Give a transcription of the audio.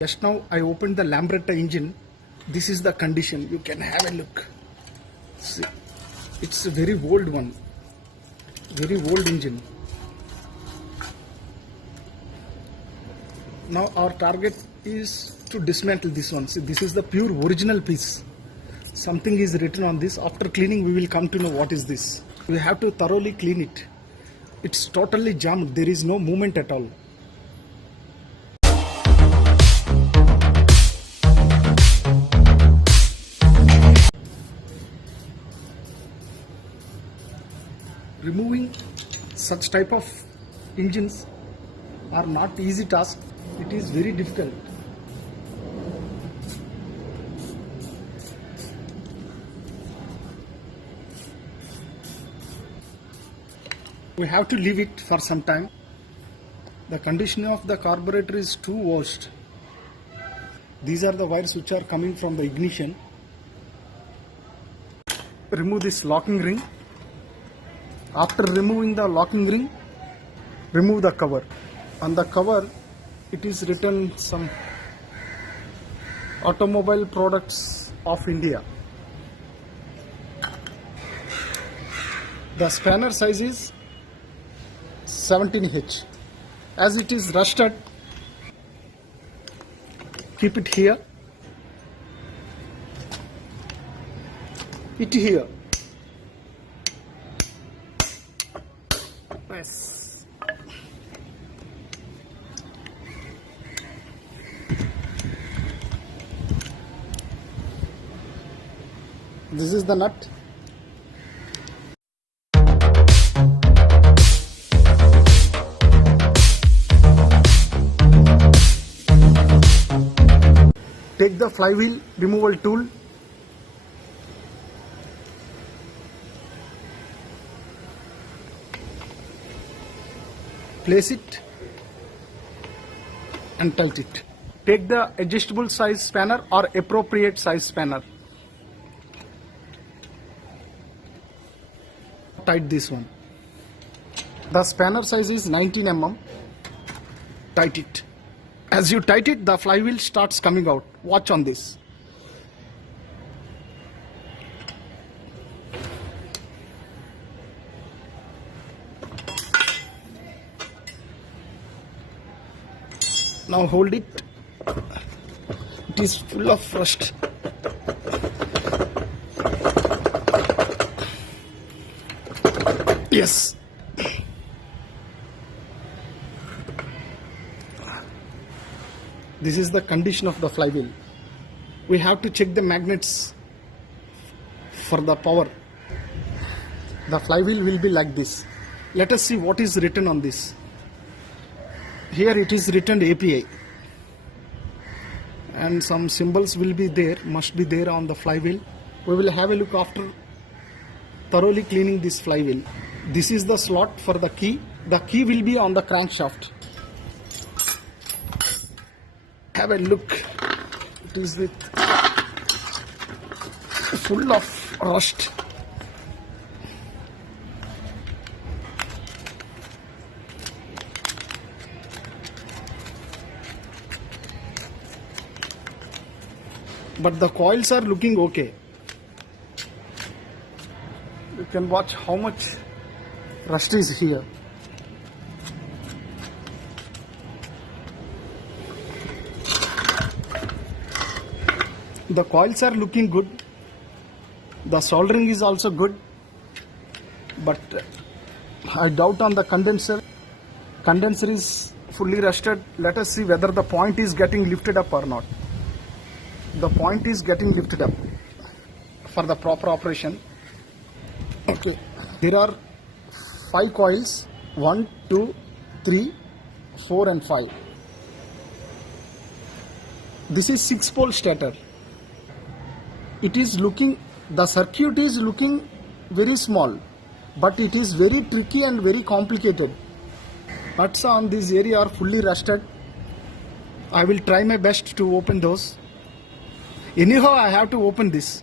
Just now I opened the Lambretta engine. This is the condition. You can have a look. See, it's a very old one. Very old engine. Now our target is to dismantle this one. See, this is the pure original piece. Something is written on this. After cleaning we will come to know what is this. We have to thoroughly clean it. It's totally jammed. There is no movement at all. Removing such type of engines are not easy task. It is very difficult. We have to leave it for some time. The condition of the carburetor is too worst. These are the wires which are coming from the ignition. Remove this locking ring. After removing the locking ring, remove the cover. On the cover, it is written some automobile products of India. The spanner size is 17H. As it is rusted, keep it here. It here. Nice. This is the nut. Take the flywheel removal tool. Place it and tilt it. Take the adjustable size spanner or appropriate size spanner. Tight this one. The spanner size is 19 mm. Tight it. As you tight it, the flywheel starts coming out. Watch on this. Now hold it. It is full of rust. Yes. This is the condition of the flywheel. We have to check the magnets for the power. The flywheel will be like this. Let us see what is written on this. Here it is written API. And some symbols will be there, must be there on the flywheel. We will have a look after thoroughly cleaning this flywheel. This is the slot for the key. The key will be on the crankshaft. Have a look. It is with full of rust. But the coils are looking okay. You can watch how much rust is here. The coils are looking good. The soldering is also good. But I doubt on the condenser. Condenser is fully rusted. Let us see whether the point is getting lifted up or not. The point is getting lifted up for the proper operation. Okay. There are 5 coils. 1, 2, 3, 4 and 5. This is 6-pole stator. It is looking, the circuit is looking very small, but it is very tricky and very complicated. Nuts on this area are fully rusted. I will try my best to open those. Anyhow, I have to open this.